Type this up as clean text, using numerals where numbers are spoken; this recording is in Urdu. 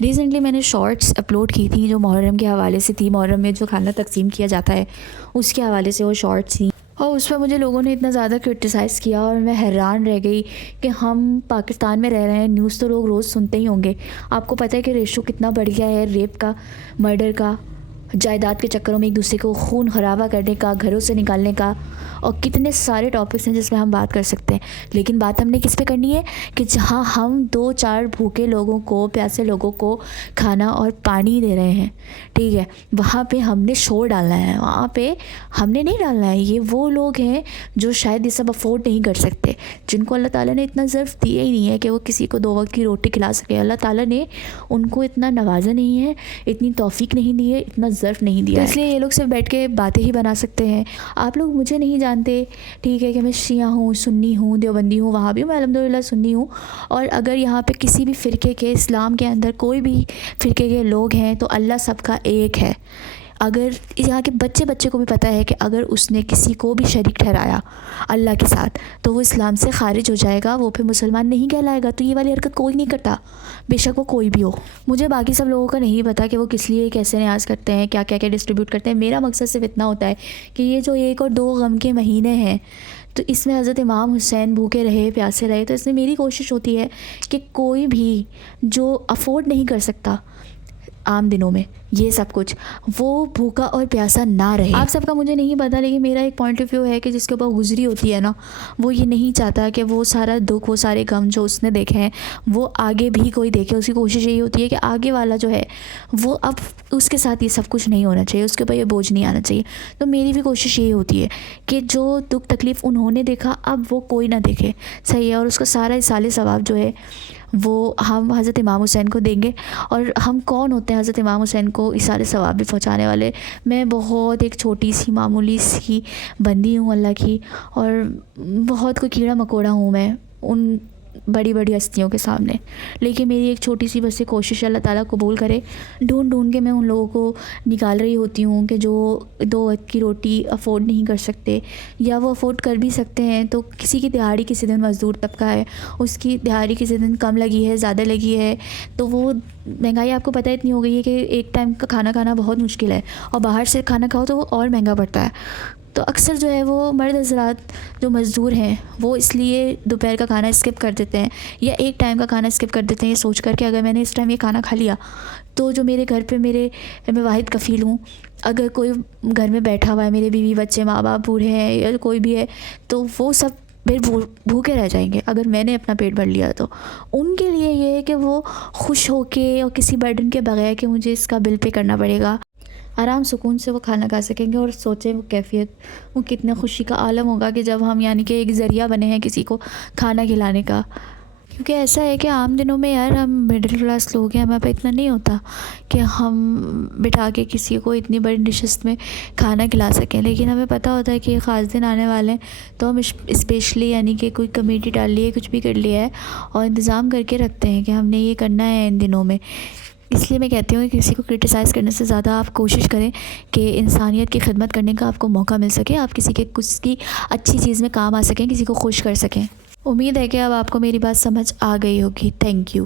ریسنٹلی میں نے شارٹس اپلوڈ کی تھیں جو محرم کے حوالے سے تھی، محرم میں جو کھانا تقسیم کیا جاتا ہے اس کے حوالے سے وہ شارٹس تھیں، اور اس پر مجھے لوگوں نے اتنا زیادہ کرٹیسائز کیا اور میں حیران رہ گئی کہ ہم پاکستان میں رہ رہے ہیں، نیوز تو لوگ روز سنتے ہی ہوں گے، آپ کو پتہ ہے کہ ریشو کتنا بڑھ گیا ہے ریپ کا، مرڈر کا، جائیداد کے چکروں میں ایک دوسرے کو خون خرابہ کرنے کا، گھروں سے نکالنے کا، اور کتنے سارے ٹاپکس ہیں جس میں ہم بات کر سکتے ہیں، لیکن بات ہم نے کس پہ کرنی ہے کہ جہاں ہم 2-4 بھوکے لوگوں کو، پیاسے لوگوں کو کھانا اور پانی دے رہے ہیں، ٹھیک ہے، وہاں پہ ہم نے شور ڈالنا ہے، وہاں پہ ہم نے نہیں ڈالنا ہے۔ یہ وہ لوگ ہیں جو شاید یہ سب افورڈ نہیں کر سکتے، جن کو اللہ تعالیٰ نے اتنا ظرف دیا ہی نہیں ہے کہ وہ کسی کو 2 وقت کی روٹی کھلا سکے۔ اللہ تعالیٰ نے ان کو اتنا نوازا نہیں ہے، اتنی توفیق نہیں دی ہے، اتنا ظرف نہیں دیا ہے، اس لیے یہ لوگ صرف بیٹھ کے باتیں ہی بنا سکتے ہیں۔ آپ لوگ مجھے نہیں جانتے، ٹھیک ہے، کہ میں شیعہ ہوں، سنی ہوں، دیوبندی ہوں، وہاں بھی میں الحمدللہ سنی ہوں، اور اگر یہاں پہ کسی بھی فرقے کے، اسلام کے اندر کوئی بھی فرقے کے لوگ ہیں تو اللہ سب کا ایک ہے۔ اگر یہاں کے بچے کو بھی پتہ ہے کہ اگر اس نے کسی کو بھی شریک ٹھہرایا اللہ کے ساتھ تو وہ اسلام سے خارج ہو جائے گا، وہ پھر مسلمان نہیں کہلائے گا۔ تو یہ والی حرکت کوئی نہیں کرتا، بے شک وہ کوئی بھی ہو۔ مجھے باقی سب لوگوں کا نہیں پتا کہ وہ کس لیے کیسے نیاز کرتے ہیں، کیا کیا ڈسٹریبیوٹ کرتے ہیں۔ میرا مقصد صرف اتنا ہوتا ہے کہ یہ جو 1 اور 2 غم کے مہینے ہیں تو اس میں حضرت امام حسین بھوکے رہے، پیاسے رہے، تو اس میں میری کوشش ہوتی ہے کہ کوئی بھی جو افورڈ نہیں کر سکتا عام دنوں میں یہ سب کچھ، وہ بھوکا اور پیاسا نہ رہے۔ آپ سب کا مجھے نہیں پتا، لیکن میرا ایک پوائنٹ آف ویو ہے کہ جس کے اوپر گزری ہوتی ہے نا، وہ یہ نہیں چاہتا کہ وہ سارا دکھ، وہ سارے غم جو اس نے دیکھے ہیں وہ آگے بھی کوئی دیکھے۔ اس کی کوشش یہی ہوتی ہے کہ آگے والا جو ہے وہ اب اس کے ساتھ یہ سب کچھ نہیں ہونا چاہیے، اس کے اوپر یہ بوجھ نہیں آنا چاہیے۔ تو میری بھی کوشش یہی ہوتی ہے کہ جو دکھ تکلیف انہوں نے دیکھا اب وہ کوئی نہ دیکھے، صحیح ہے، اور اس کا سارا اصال ثواب جو ہے وہ ہم حضرت امام حسین کو دیں گے۔ اور ہم کون ہوتے ہیں حضرت امام حسین کو اصال ثواب بھی پہنچانے والے؟ میں بہت ایک چھوٹی سی معمولی سی بندی ہوں اللہ کی، اور بہت کوئی کیڑا مکوڑا ہوں میں ان بڑی بڑی ہستیوں کے سامنے، لیکن میری ایک چھوٹی سی بس کوشش اللہ تعالیٰ قبول کرے۔ ڈھونڈ کے میں ان لوگوں کو نکال رہی ہوتی ہوں کہ جو 2 وقت کی روٹی افورڈ نہیں کر سکتے، یا وہ افورڈ کر بھی سکتے ہیں تو کسی کی دہاڑی کسی دن مزدور طبقہ ہے، اس کی دہاڑی کسی دن کم لگی ہے، زیادہ لگی ہے، تو وہ مہنگائی آپ کو پتہ اتنی ہو گئی ہے کہ ایک ٹائم کا کھانا کھانا بہت مشکل ہے، اور باہر سے کھانا کھاؤ تو وہ اور مہنگا پڑتا ہے۔ تو اکثر جو ہے وہ مرد حضرات جو مزدور ہیں وہ اس لیے دوپہر کا کھانا اسکپ کر دیتے ہیں، یا ایک ٹائم کا کھانا اسکپ کر دیتے ہیں یہ سوچ کر کہ اگر میں نے اس ٹائم یہ کھانا کھا لیا تو جو میرے گھر پہ میں واحد کفیل ہوں، اگر کوئی گھر میں بیٹھا ہوا ہے، میرے بیوی بچے، ماں باپ بوڑھے ہیں یا کوئی بھی ہے، تو وہ سب پھر بھوکے رہ جائیں گے اگر میں نے اپنا پیٹ بھر لیا۔ تو ان کے لیے یہ ہے کہ وہ خوش ہو کے اور کسی برڈن کے بغیر کہ مجھے اس کا بل پے کرنا پڑے گا، آرام سکون سے وہ کھانا کھا سکیں گے، اور سوچیں وہ کیفیت، وہ کتنے خوشی کا عالم ہوگا کہ جب ہم یعنی کہ ایک ذریعہ بنے ہیں کسی کو کھانا کھلانے کا۔ کیونکہ ایسا ہے کہ عام دنوں میں یار ہم مڈل کلاس لوگ ہیں، ہمیں پہ اتنا نہیں ہوتا کہ ہم بٹھا کے کسی کو اتنی بڑی نشست میں کھانا کھلا سکیں، لیکن ہمیں پتہ ہوتا ہے کہ خاص دن آنے والے ہیں تو ہم اسپیشلی یعنی کہ کوئی کمیٹی ڈال لی ہے، کچھ بھی کر لیا ہے اور انتظام کر کے رکھتے ہیں کہ ہم نے یہ کرنا ہے ان دنوں میں۔ اس لیے میں کہتی ہوں کہ کسی کو کرٹیسائز کرنے سے زیادہ آپ کوشش کریں کہ انسانیت کی خدمت کرنے کا آپ کو موقع مل سکے، آپ کسی کے کچھ کی اچھی چیز میں کام آ سکیں، کسی کو خوش کر سکیں۔ امید ہے کہ اب آپ کو میری بات سمجھ آ گئی ہوگی۔ Thank you.